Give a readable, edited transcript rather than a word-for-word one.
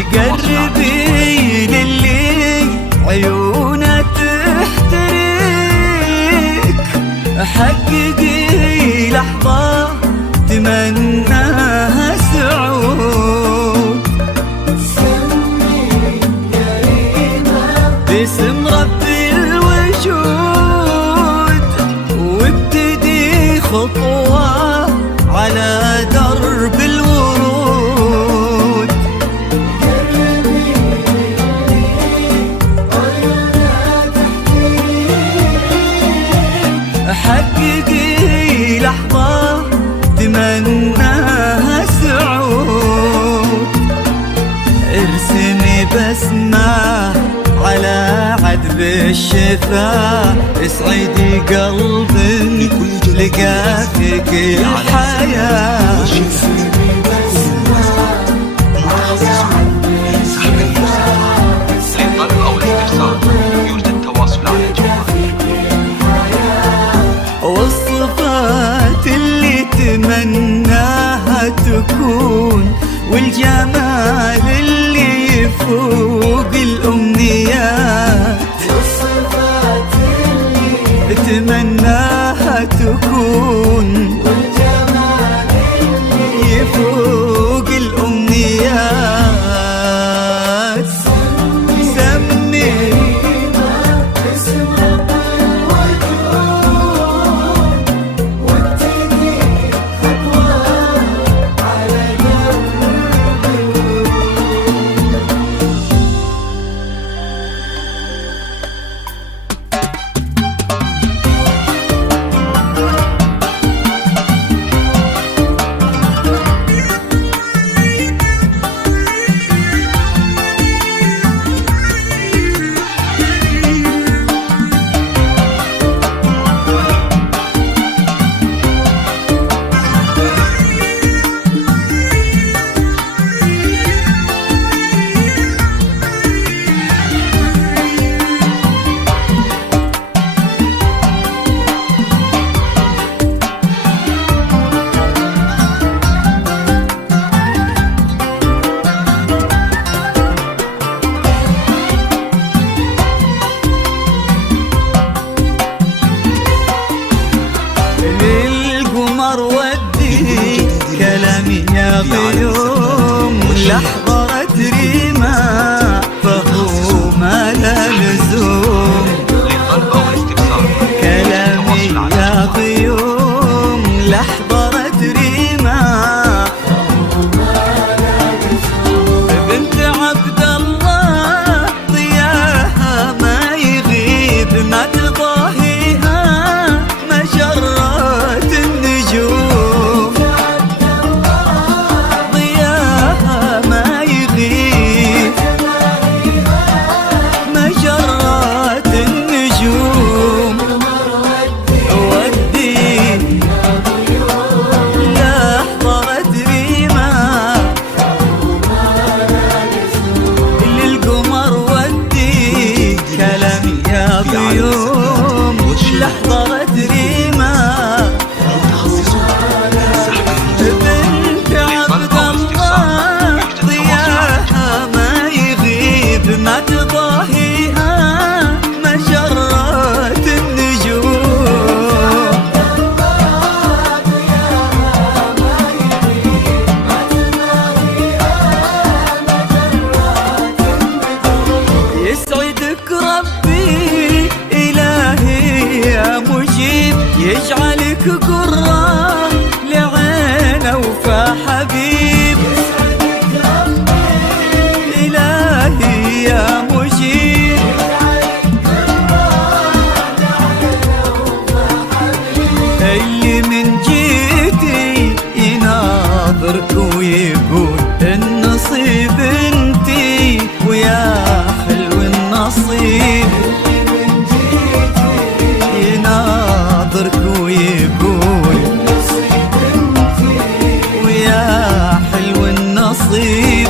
قربي للي عيونه تحترق، حققي لحظة تمناها سعود. باسم رب الوجود وابتدي خطوة على درب الورود. حققي لحظة تمناها سعود. ارسمي بسمة على عذب الشفا، اسعدي قلبي لقى فيك الحياة. للطلب أو الاستفسار يرجى التواصل على الجوال. والصفات اللي تمناها تكون، والجمال اللي يفوق الأمنيات. والصفات اللي تمناها تكون، والجمال اللي يفوق الأمنيات. سمي باسم رب الوجود وابتدي خطوة على درب للقمر ودي كلامي يا غيوم، لحظة ريما فهو ما لا لزوم. للطلب أو الاستفسار كلامي يا غيوم لحظة ريما بنت عبد الله، ضياها ما يغيب ما تضاهيها مجرات النجوم. ضياها ما يغيب مجرات النجوم. ودي لحظة ريما للقمر، ودي كلامي يا غيوم لحظة ريما. بنت عبد الله، ضياها ما يغيب ما تضاهيها مجرات النجوم. يسعدك ربي إلهي يا مجيب، يجعلك قرة لعينه وفا حبيب. يسعدك ربي إلهي يا مجيب، يجعلك قرة لعينه وفا حبيب. اللي من جيتي يناظرك ويقول النصيب انتي، ويا حلو النصيب. يناظرك ويقول ويا حلو النصيب.